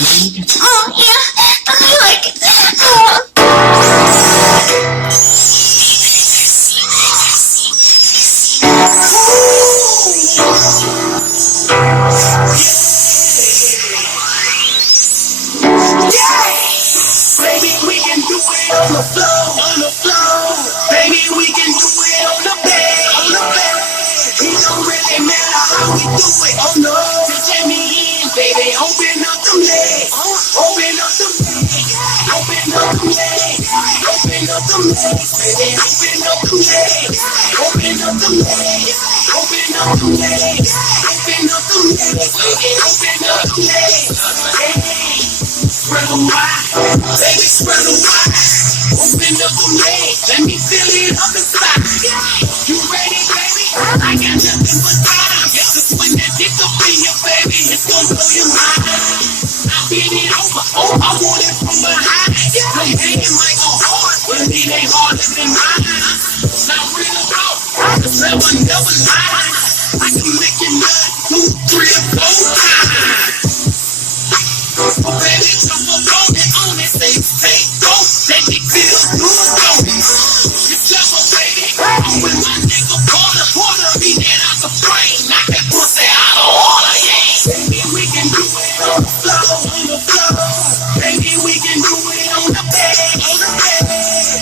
Oh, yeah, I like it. Baby, we can do it on the floor, on the floor. Baby, we can do it on the bed, on the bed. It don't really matter how we do it. Oh no, just let me in, baby. Open up the legs, open up the legs, open up the legs, open up the legs, baby. Open up the legs, open up the legs, open up the legs, open up the legs, baby. Open up the legs, hey. Spread them wide, baby, spread them wide. Open up them legs, let me feel it on the side. You ready, baby? I got nothing but time. Just when that dick up in your baby, it's gonna blow your mind. I bend it over, oh, I want it from behind. Them hands might go hard, but it ain't harder than mine. Not real talk, I just never lie. I can make it nut 2, 3, or 4 times. Oh, baby, jump up on it, say, go, let me feel good, go. You clever, baby, I'm with my nigga Porter, be that out the frame, knock that pussy out of order, yeah. Baby, we can do it on the floor, on the floor. Baby, we can do it on the bed, on the bed.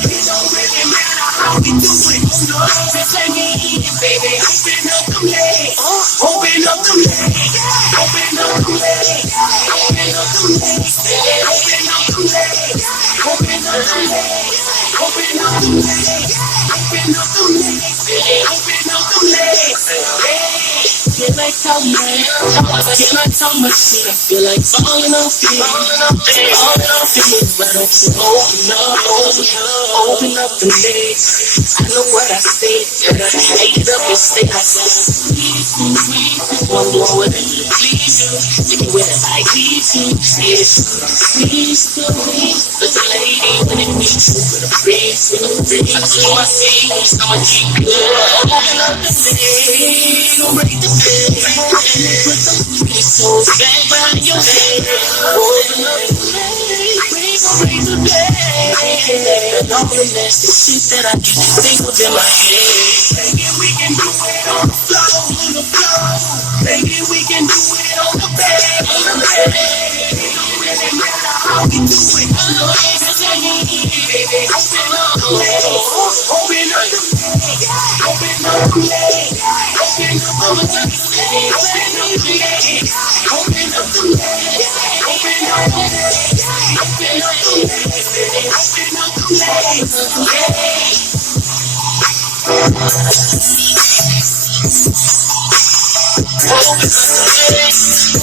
It don't really matter how we do it, oh no. Just let me in, baby, open up them legs, open up them legs, open up them legs, open up them legs, baby, open up them legs, open up them legs, open up them legs, open up them legs, baby, open up them legs, hey. Feel like so much, feel like so much shit. I feel like falling off it, falling off it. Why don't you open up the legs? I know what I said, but I ate it up and stayed. I said, please, one more with it, please you. Take it where I leave you, yes. Please, but the lady when it meets you with a freeze, I told my things, I'ma keep it up. Open up the legs, don't break the bed. Put those pretty souls back behind your head. Open up the legs, we gon' break the bed. All the nasty shit that I can't think of in my head. Baby, we can do it on the floor, on the floor. Baby, we can do it on the bed, on the bed. It don't really matter how we do it. Oh, just let me in, baby. Open up the legs, open up the legs, open up the legs, open up the legs, open up the legs, open up the legs, open up the legs, open up the legs, baby. Open up the legs, hey. Open up the legs.